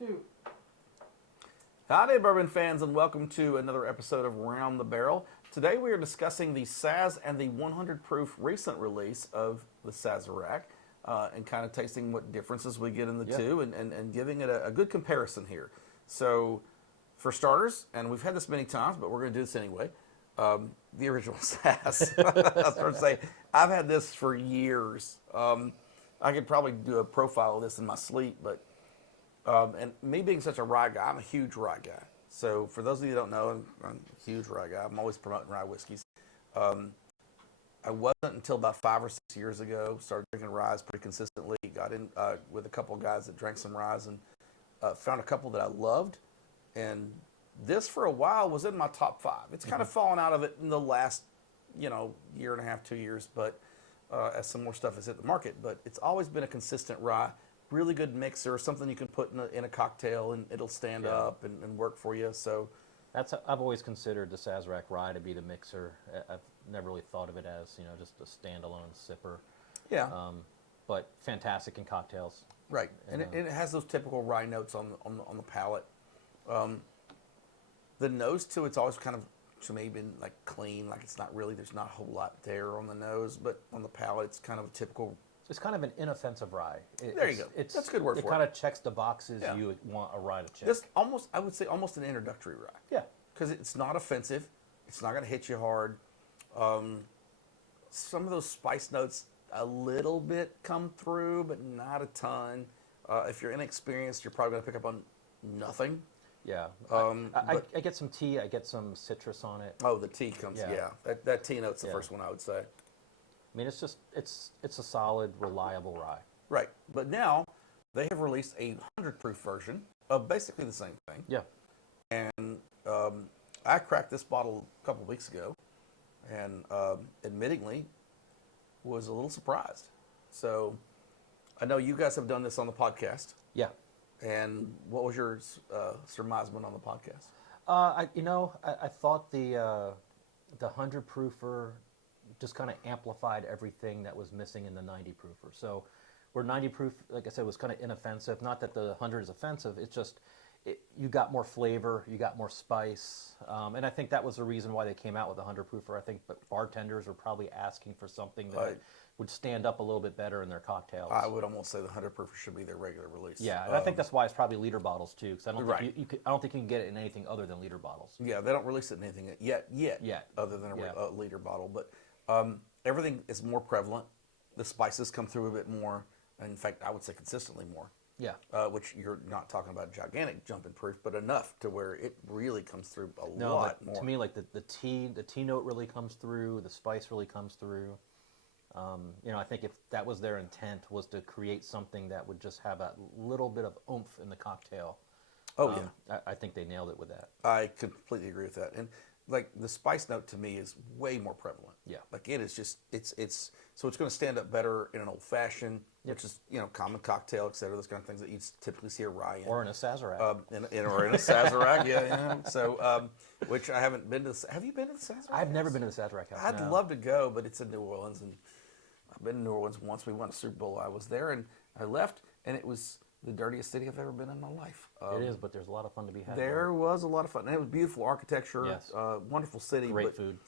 2. Howdy, bourbon fans, and welcome to another episode of Round the Barrel. Today we are discussing the Saz and the 100 proof recent release of the Sazerac, and kind of tasting what differences we get in the two, and giving it a good comparison here. So, for starters, and we've had this many times, but we're going to do this anyway, the original Saz. I was going to say, I've had this for years. I could probably do a profile of this in my sleep, but and me being such a rye guy, I'm a huge rye guy. So for those of you who don't know, I'm a huge rye guy. I'm always promoting rye whiskeys. I wasn't until about 5 or 6 years ago, started drinking ryes pretty consistently. Got in with a couple of guys that drank some ryes and found a couple that I loved. And this for a while was in my top 5. It's kind of fallen out of it in the last, year and a half, 2 years, but as some more stuff has hit the market. But it's always been a consistent rye. Really good mixer, something you can put in a cocktail and it'll stand up and work for you. So I've always considered the Sazerac Rye to be the mixer. I've never really thought of it as just a standalone sipper. Yeah. But fantastic in cocktails. Right, and it has those typical rye notes on the palate. The nose too, it's always kind of to me been like clean, like it's not really, there's not a whole lot there on the nose, but on the palate it's kind of a typical. It's kind of an inoffensive rye. There you go. That's a good word for it. It kind of checks the boxes you would want a rye to check. Just almost, I would say almost an introductory rye. Yeah. Because it's not offensive. It's not going to hit you hard. Some of those spice notes a little bit come through, but not a ton. If you're inexperienced, you're probably going to pick up on nothing. Yeah. I get some tea. I get some citrus on it. Oh, the tea comes, That tea note's the first one I would say. I mean, it's just, it's a solid, reliable rye. Right. But now they have released a 100 proof version of basically the same thing. Yeah. And I cracked this bottle a couple of weeks ago and admittingly was a little surprised. So I know you guys have done this on the podcast. Yeah. And what was your surmisement on the podcast? I thought the 100 proofer just kind of amplified everything that was missing in the 90 proofer. So where 90 proof, like I said, was kind of inoffensive. Not that the 100 is offensive. It's just you got more flavor, you got more spice, and I think that was the reason why they came out with the 100 proofer. I think bartenders were probably asking for something that would stand up a little bit better in their cocktails. I would almost say the 100 proofer should be their regular release. Yeah, and I think that's why it's probably liter bottles too, because I don't think I don't think you can get it in anything other than liter bottles. Yeah, they don't release it in anything yet other than a liter bottle, but. Everything is more prevalent. The spices come through a bit more. In fact, I would say consistently more. Yeah. Which you're not talking about gigantic jump in proof, but enough to where it really comes through a lot more. To me, like the tea note really comes through. The spice really comes through. I think if that was their intent, was to create something that would just have a little bit of oomph in the cocktail. Oh yeah. I think they nailed it with that. I completely agree with that. And like the spice note to me is way more prevalent. Yeah. Like it is just so it's going to stand up better in an old fashioned, which is common cocktail, et cetera, those kind of things that you typically see a rye in. Or in a Sazerac. Or in a Sazerac, yeah. So which I haven't been to. Have you been to the Sazerac? I've never been to the Sazerac house. I'd love to go, but it's in New Orleans, and I've been to New Orleans once. We won a Super Bowl. I was there, and I left, and it was the dirtiest city I've ever been in my life. It is, but there's a lot of fun to be had. There was a lot of fun. And it was beautiful architecture, wonderful city. Great food.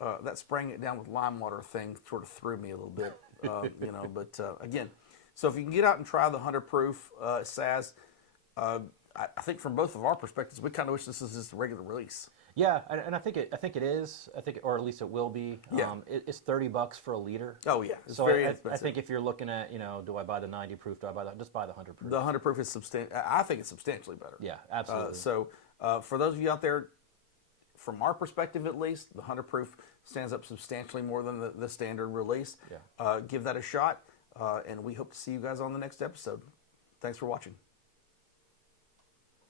That spraying it down with lime water thing sort of threw me a little bit, But again, so if you can get out and try the 100 proof Saz, I think from both of our perspectives, we kind of wish this was just a regular release. Yeah, and I think it is. Or at least it will be. Yeah. It's $30 for a liter. Oh yeah, it's so very expensive. I think if you're looking at, do I buy the 90 proof? Do I just buy the 100 proof? The 100 proof is I think it's substantially better. Yeah, absolutely. So for those of you out there, from our perspective at least, the 100 proof stands up substantially more than the standard release. Yeah. Give that a shot, and we hope to see you guys on the next episode. Thanks for watching.